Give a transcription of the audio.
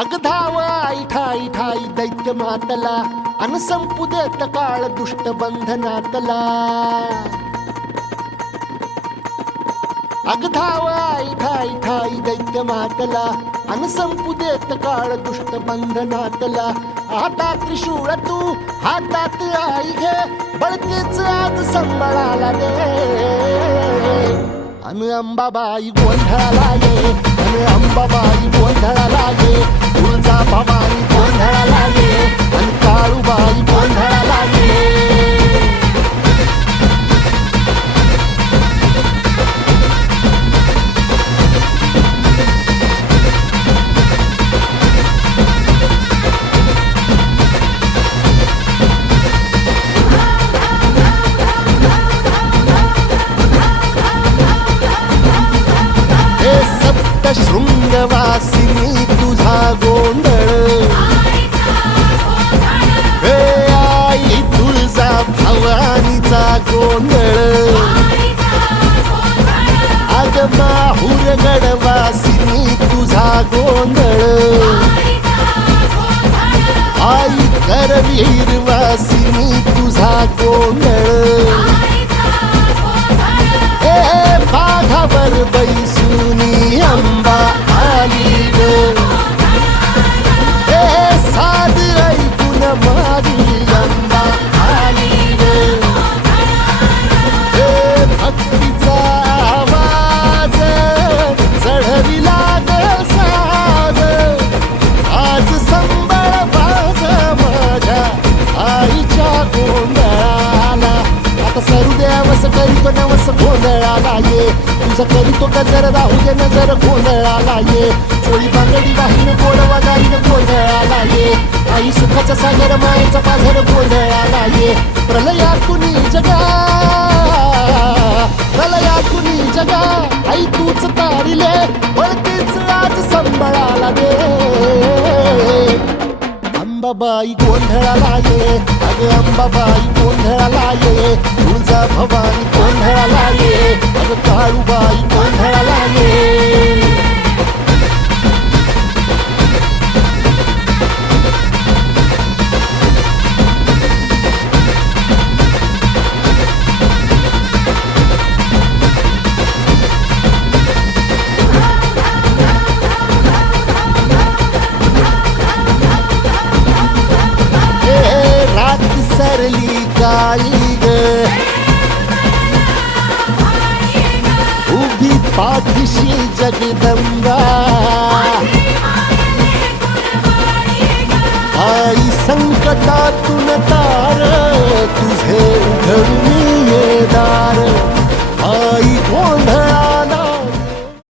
अग धाव ठाई ठाई दैत्य मातला अन संपू देत काळ दुष्ट बंधनातला अग धाव ठाई ठाई दैत्य मातला अन संपू देत काळ दुष्ट बंधनातला आता त्रिशूळ तू हातात आई घे बळकेच आज संबळाला दे अन अंबाबाई गोंधळाला ये अन अंबाबाई गोंधळाला ये तुळजा शृंगवासिनी तुझा गोंधळ. हे आई तुळजा भवानीचा गोंधळ. अग माहूर गडवासिनी तुझा गोंधळ. आई करवीर वासिनी तुझा गोंधळाला ये तुझं करीतो कदर राहू दे नजर गोंधळाला ये चोळी बांगडी वाहिन गोड वगारीन गोंधळाला ये आई सुखाचा सागर मायेचा पाझर गोंधळाला ये प्रलयातुनी जगा. प्रलयातुनी जगा. आई तूच तारिले वळतीच आज संबळाला दे. अंबाबाई गोंधळाला ये अग अंबाबाई गोंधळाला ये तुळजा भवानी गोंधळाला ये अग काळूबाई गोंधळाला ये सरली काळी पादशी जगदंबा आई संकटा तुन तार तुझे